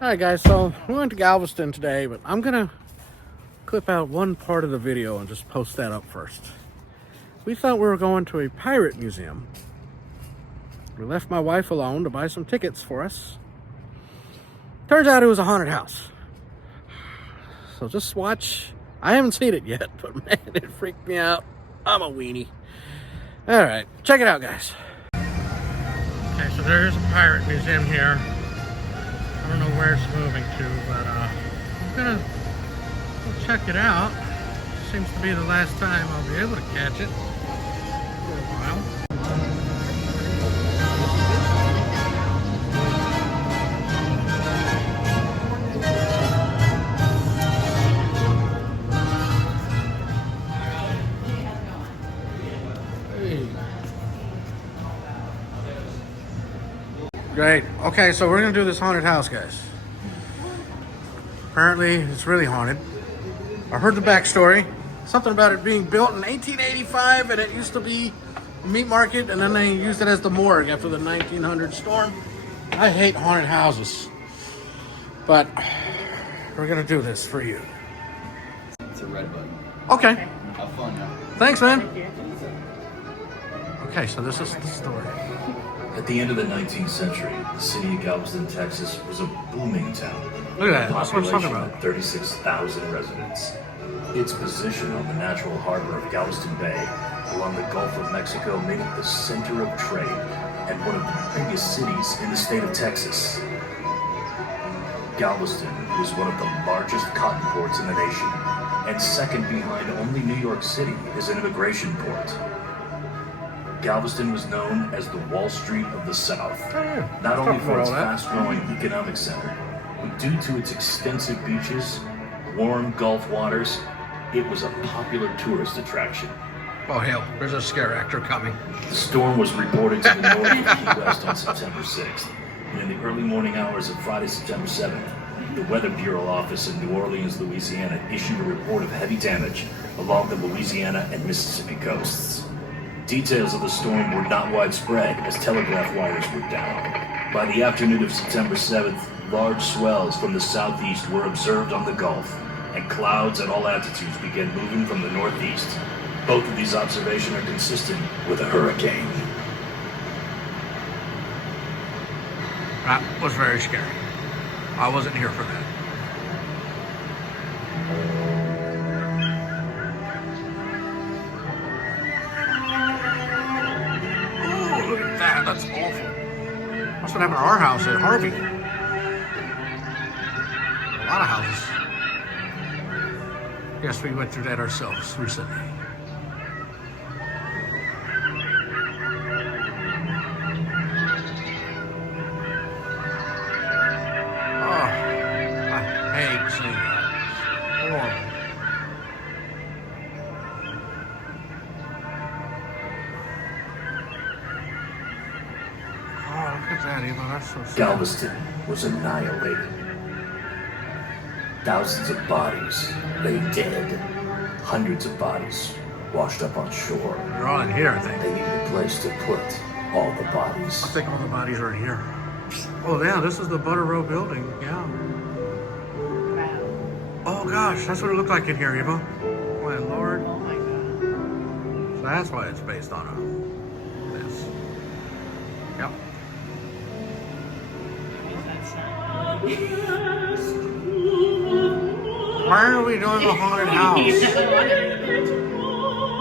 Alright guys, so we went to Galveston today, but I'm gonna clip out one part of the video and just post that up first. We thought we were going to a pirate museum. We left my wife alone to buy some tickets for us. Turns out it was a haunted house. So just watch. I haven't seen it yet, but man, it freaked me out. I'm a weenie. Alright, check it out guys. Okay, so there is a pirate museum here. I don't know where it's moving to, but I'm gonna go check it out. Seems to be the last time I'll be able to catch it for a while. Great. Okay, so we're gonna do this haunted house, guys. Apparently, it's really haunted. I heard the backstory. Something about it being built in 1885, and it used to be a meat market, and then they used it as the morgue after the 1900 storm. I hate haunted houses, but we're gonna do this for you. It's a red button. Okay. Have fun now. Thanks, man. Okay, so this is the story. At the end of the 19th century, the city of Galveston, Texas was a booming town. Look at that, that's what I'm talking Population about. of 36,000 residents. Its position on the natural harbor of Galveston Bay along the Gulf of Mexico made it the center of trade and one of the biggest cities in the state of Texas. Galveston was one of the largest cotton ports in the nation, and second behind only New York City as an immigration port. Galveston was known as the Wall Street of the South, not only for its fast-growing economic center, but due to its extensive beaches, warm Gulf waters, it was a popular tourist attraction. Oh hell, there's a scare actor coming. The storm was reported to the north of Key West on September 6th, and in the early morning hours of Friday, September 7th, the Weather Bureau office in New Orleans, Louisiana, issued a report of heavy damage along the Louisiana and Mississippi coasts. Details of the storm were not widespread as telegraph wires were down. By the afternoon of September 7th, large swells from the southeast were observed on the Gulf, and clouds at all altitudes began moving from the northeast. Both of these observations are consistent with a hurricane. That was very scary. I wasn't here for that. Oh, look at that. That's awful. That's what happened to our house at Harvey. A lot of houses. Yes, we went through that ourselves recently. Galveston was annihilated. Thousands of bodies lay dead. Hundreds of bodies washed up on shore. They're all in here, I think. They needed a place to put all the bodies. I think all the bodies are in here. Oh yeah, this is the Butter Row building, yeah. Oh gosh, that's what it looked like in here, Eva. Oh my lord. Oh my god. So that's why it's based on this. Yep. Why are we doing a haunted house?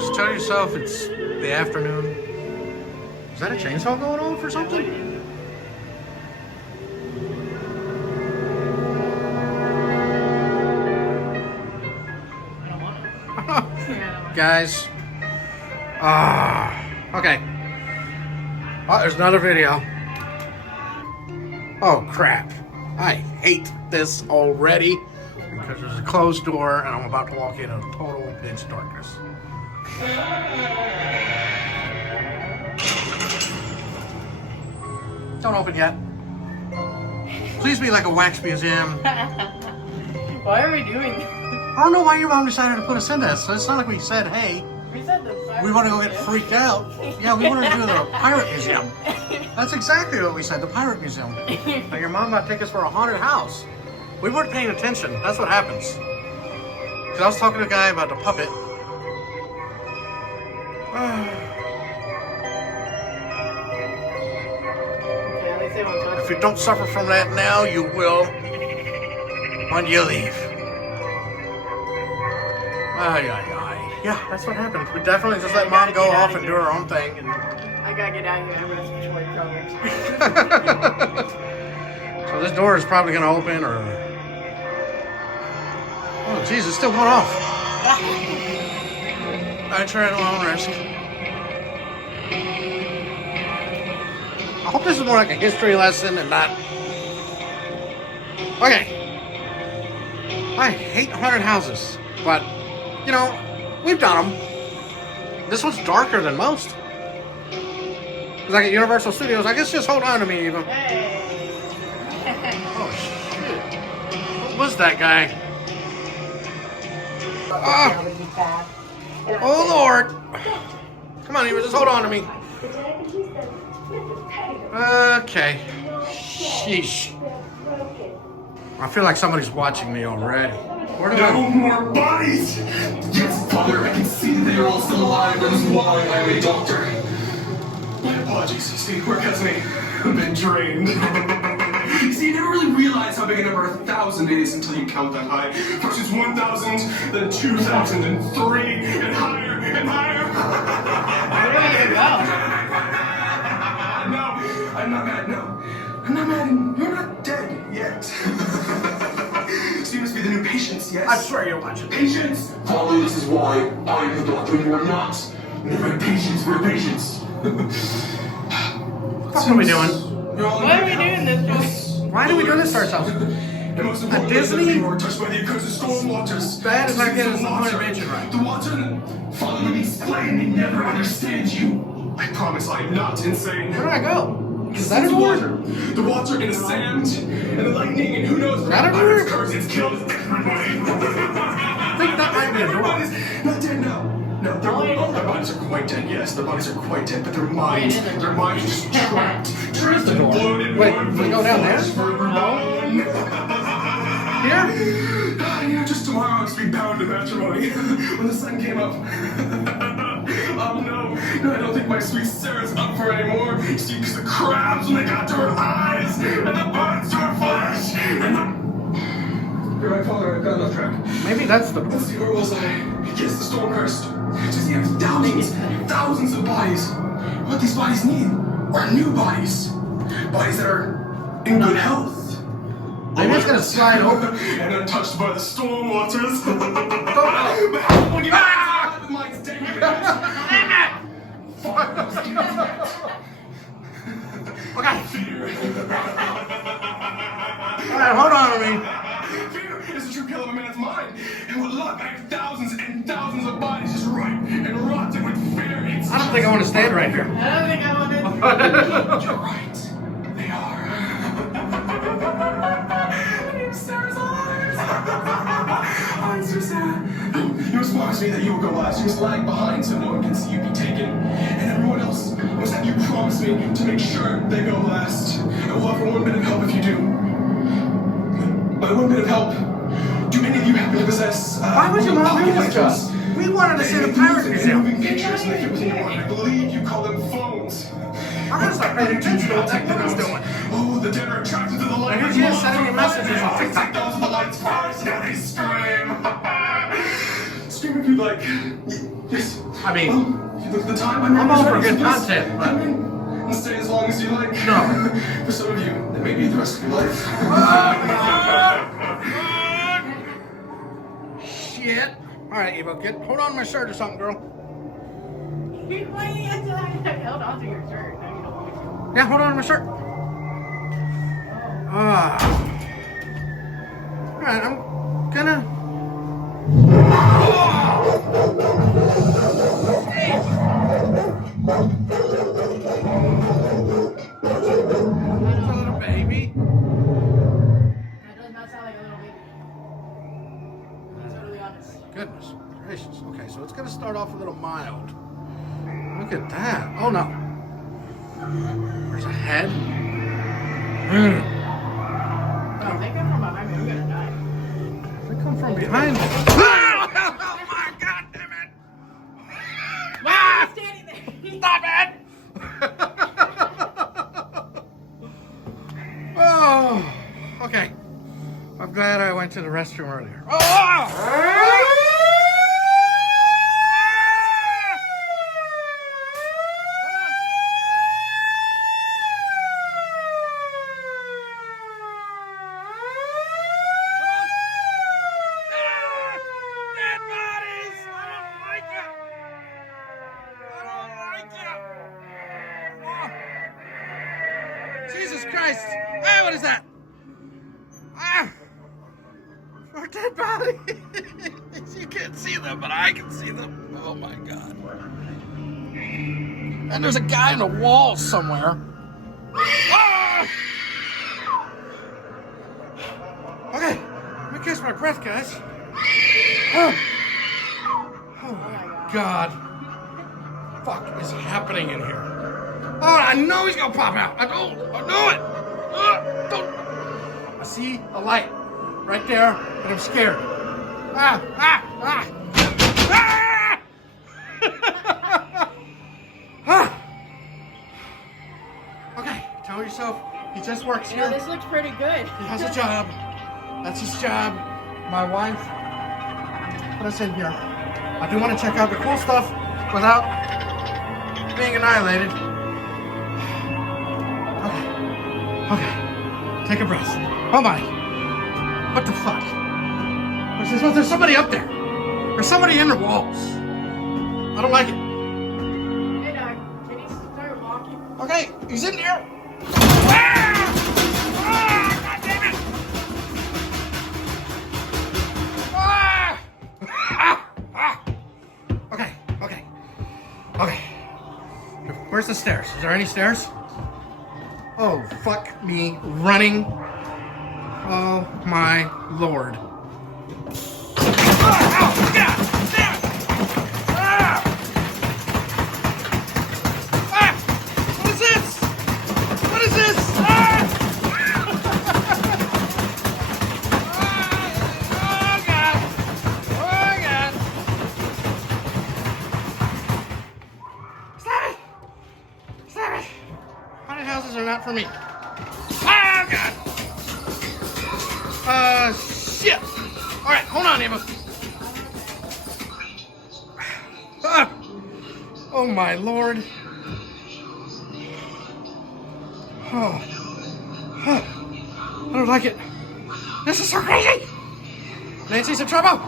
Just tell yourself it's the afternoon. Is that a chainsaw going off or something? Guys. Okay. Oh, there's another video. Oh crap. I hate this already because there's a closed door and I'm about to walk into total pitch darkness. Don't open yet. Please be like a wax museum. Why are we doing this? I don't know why your mom decided to put us in this. It's not like we said, hey. We said We want to go get freaked out. Yeah, we want to do the pirate museum. That's exactly what we said, the pirate museum. And your mom got tickets for a haunted house. We weren't paying attention. That's what happens. Because I was talking to a guy about the puppet. If you don't suffer from that now, you will when you leave. Ay, ay, ay. Yeah, that's what happened. We definitely just let mom go off and do her own thing. And... I gotta get out of here. I'm gonna switch my colors. So this door is probably gonna open, or oh, jeez, it's still going off. I try at my own risk. I hope this is more like a history lesson and not. Okay. I hate haunted houses, but you know, we've done them. This one's darker than most. It's like at Universal Studios. I guess just hold on to me, Eva. Hey. Oh shit! What was that guy? Oh Lord! Come on, Eva, just hold on to me. Okay. Sheesh. I feel like somebody's watching me already. Where do No more bodies! Yes, Father, I can see they are all still alive. That is why I am a doctor. My apologies, Steve, work has me. I've been drained. You see, you never really realize how big a number 1,000 is until you count that high. First it's 1,000, then 2,000, then 3, and higher, and higher. Where are you gonna No, I'm not mad, no. I'm not mad, and you're not dead yet. So you must be the new patients, yes? I swear you're watching. Patients! Father, this is why I am the doctor and you are not. We're patients, we're patients. What are we doing? You're all in Why are good we doing health. this? Yes. Why do we do this to ourselves? And most At importantly, Disney? you were touched by the accursed storm waters. Bad as I get as the water. Haunted Mansion, right? The water. Father, let me explain. They never understand you. I promise I am not insane. Where do I go? Is that a The door? water. The water and the sand and the lightning and who knows what that a door? virus curse it's killed everybody. I think that might be a door. Everybody's not dead now. No, their bodies are quite dead, yes. Their bodies are quite dead, but their minds are just trapped. Trapped and bloated. Wait, we go down there? Here? Yeah, just tomorrow I must be bound to matrimony. When the sun came up. Oh no, I don't think my sweet Sarah's up for it anymore. You see, because the crabs, when they got to her eyes, and the bugs to her flesh, and the... You're right, Father, I've got enough track. Maybe that's the. Let's see, where was I? Yes, the storm cursed. Just you have thousands of bodies. What these bodies need are new bodies. Bodies that are in good health. Maybe it's gonna slide over. And untouched by the storm waters. Don't know. When you the mind's dead, you Okay. Fear. Alright, hold on to me. Fear is the true kill of a man's mind. And with luck, I have thousands and thousands of bodies just ripe and rotting with fear. It's I don't think I want to stand right here. I don't think I want to. You're right. They are. Sarah's eyes. Eyes are sad. You must promise me that you will go last. You must lag behind so no one can see you be taken. And everyone else must have you promise me to make sure they go last. I will offer one bit of help if you do. By one bit of help, do any of you happen to possess... Why would your mom do this to us? We wanted to see the pirate museum. Moving pictures and they fit within your mind. I believe you call them phones. I'm gonna start paying attention to what Technicolor's doing. Oh, the dead are attracted to the light. I heard you sending me messages on TikTok. Take those with the lights first, now they scream. Scream if you'd like. Yes. I mean, you look at the time. I'm all for good content, but- Come in and stay as long as you like. No. For some of you, that may be the rest of your life. Shit. Alright, Eva, hold on to my shirt or something, girl. Why do you have to hold on to your shirt? No, you don't want to. Yeah, hold on to my shirt. Alright, I'm gonna... Little baby. That does not sound like a little baby. Totally honest. Goodness gracious. Okay, so it's gonna start off a little mild. Look at that. Oh no. There's a head. Oh, they come from behind me. I'm gonna die. They come from behind me. Oh my god damn it! Why are you standing there? Stop it! Oh, okay. I'm glad I went to the restroom earlier. Oh! Dead bodies! I don't like it! I don't like it! Oh. Jesus Christ! Hey, what is that? Ah! More dead bodies! You can't see them, but I can see them. Oh my god. And there's a guy in the wall somewhere. Ah! Okay, let me catch my breath, guys. Oh, my god. Fuck is happening in here? Oh, I know he's gonna pop out. I know it. Don't. I see a light right there, and I'm scared. Ah! Okay, tell yourself he just works You know, here. this looks pretty good. He has a job. That's his job. My wife put us in here. I do want to check out the cool stuff without being annihilated. Okay. Take a breath. Oh my. What the fuck? What's this? Oh, there's somebody up there. There's somebody in the walls. I don't like it. Hey, Doc, can you start walking? Okay, he's in here. Ah! Ah! God damn it! Ah! Ah! Okay. Where's the stairs? Is there any stairs? Oh, fuck me running. Oh my lord. Ah! Ow! God damn it! Ah! Ah! What is this? What is this? Ah! Oh god! Oh god! Stop it! Stop it! Haunted houses are not for me. Oh god! Shit! Alright, hold on, Eva. Ah! Oh my lord. Oh. I don't like it. This is so crazy! Nancy's in trouble!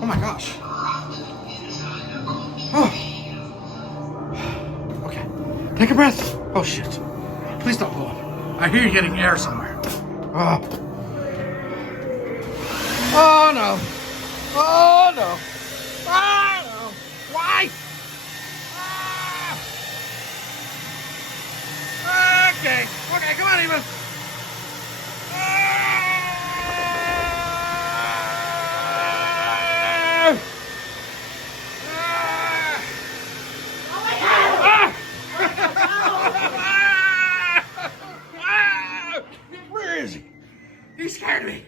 Oh my gosh. Oh. Okay. Take a breath. Oh shit. Please don't blow up. I hear you getting air somewhere. Oh. Oh no. Oh no. Oh no. Why? Ah. Okay. Okay, come on, Eva. Ah. Oh my god! Where is he? He scared me.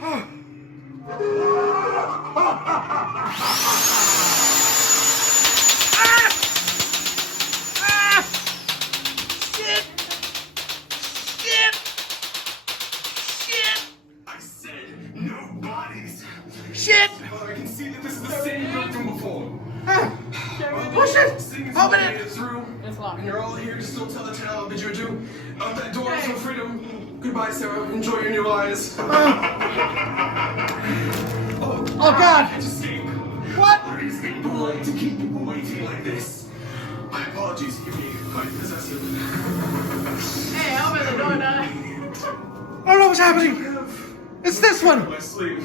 Oh. Shit! I said no bodies. Shit! But I can see that this is the same room from before. Push it! Open it! Through, It's locked. and you're all here to still tell the tale of the juju. Out that door is for freedom. Goodbye, Sarah. Enjoy your new eyes. Oh god! It's escape. What? But it is impolite to keep people waiting like this. My apologies, you being quite possessive. Hey, open the door, Doc. I don't know what's happening. It's this one. My sleeve.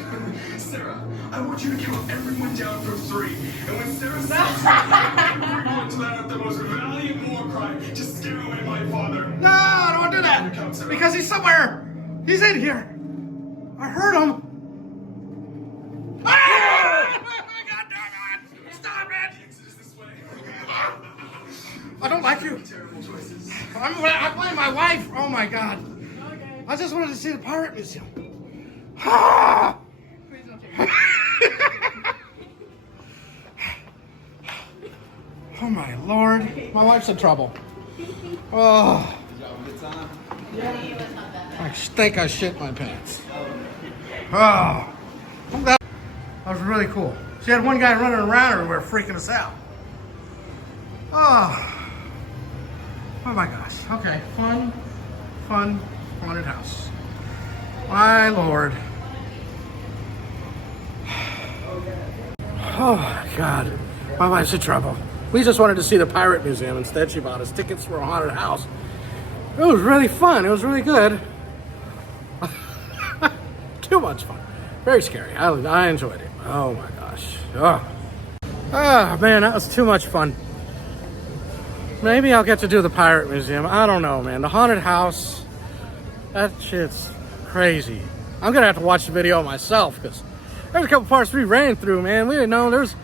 Sarah, I want you to count everyone down from 3. And when Sarah says we're going to let out the most valiant war cry to scare away my father. No, I don't want to do that. Because he's somewhere. He's in here. I heard him. I don't like you. I blame my wife. Oh my God. I just wanted to see the Pirate Museum. Ah! Oh my Lord. My wife's in trouble. Oh. I think I shit my pants. Oh. That was really cool. She had one guy running around everywhere freaking us out. Oh. Oh my gosh. Okay. Fun haunted house. My Lord. Oh my God. My wife's in trouble. We just wanted to see the Pirate Museum. Instead, she bought us tickets for a haunted house. It was really fun. It was really good. Too much fun. Very scary. I enjoyed it. Oh my gosh. Oh. Oh man, that was too much fun. Maybe I'll get to do the Pirate Museum. I don't know, man. The haunted house, that shit's crazy. I'm gonna have to watch the video myself because there's a couple parts we ran through, man. We didn't know there's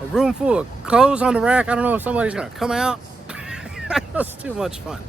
a room full of clothes on the rack. I don't know if somebody's gonna come out. That's too much fun.